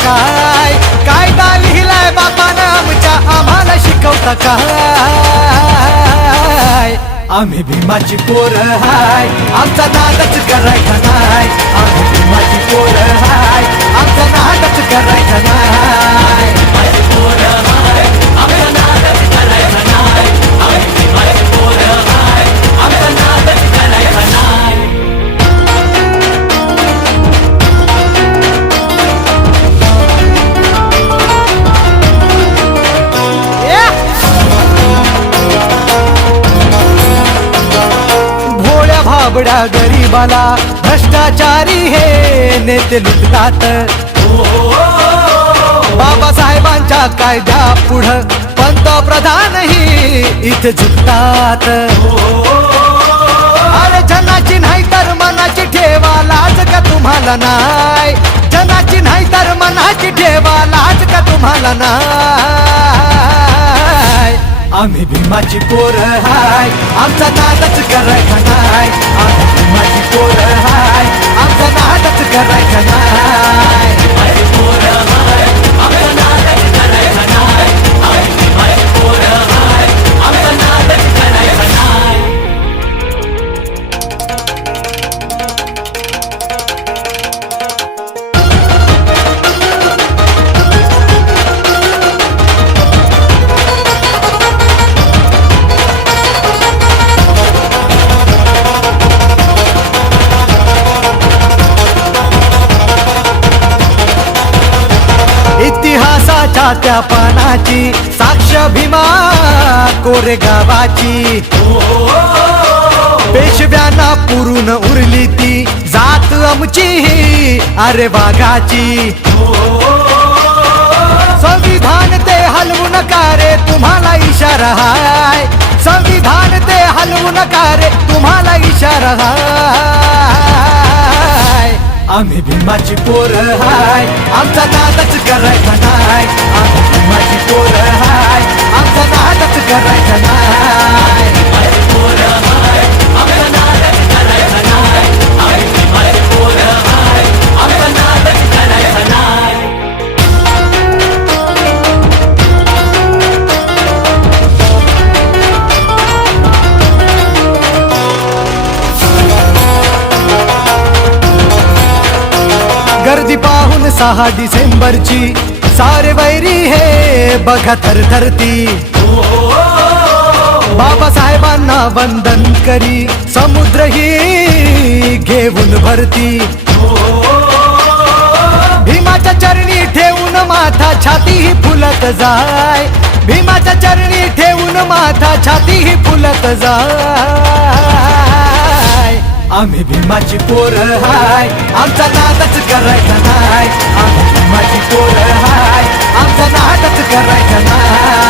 काय कायदा लिहिलाय बापानं आमच्या आम्हाला शिकवता काय आम्ही भीमाची पोरं हाय आमचा नादच करायचा नाही आम्ही भीमाची पोरं हाय आमचा नादच करायचा नाही बाबड्या गरीबाला भ्रष्टाचारी हे नेते लुटतात बाबासाहेबांच्या कायद्या पुढं पंतप्रधानही इथे झुकतात अरे जनाची नाही तर मनाची ठेवा लाज का तुम्हाला नाही जनाची नाही तर मनाची ठेवा लाज का तुम्हाला नाही आम्ही भीमाची पोरं हाय आमचा नादच करायचा नाही आम्ही भीमाची पोरं हाय आमचा नादच करायचा नाही इतिहासाच्या त्या पानाची साक्ष भीमा कोरेगावाची पेशव्यांना पुरून उरली ती जात आमची अरे वाघाची संविधान ते हलवू नका रे तुम्हाला इशारा हाय संविधान ते हलवू नका रे तुम्हाला इशारा हाय आम्ही भीमाची पोरं हाय आमचा नादच करायचा नाही आम्ही भीमाची पोरं हाय आमचा नादच करायचा नाही गर्दी पाहून 6 डिसेंबरची सारे वैरी हे बघा थरथरती बाबासाहेबांना वंदन करी समुद्रही घेऊन भरती भीमाच्या चरणी ठेवून माथा छातीही फुलत जाय भीमाच्या चरणी ठेवून माथा छातीही फुलत जाय आम्ही भीमाची पोरं हाय आमचा नादच करायचा नाही आम्ही भीमाची पोरं हाय आमचा नादच करायचा नाही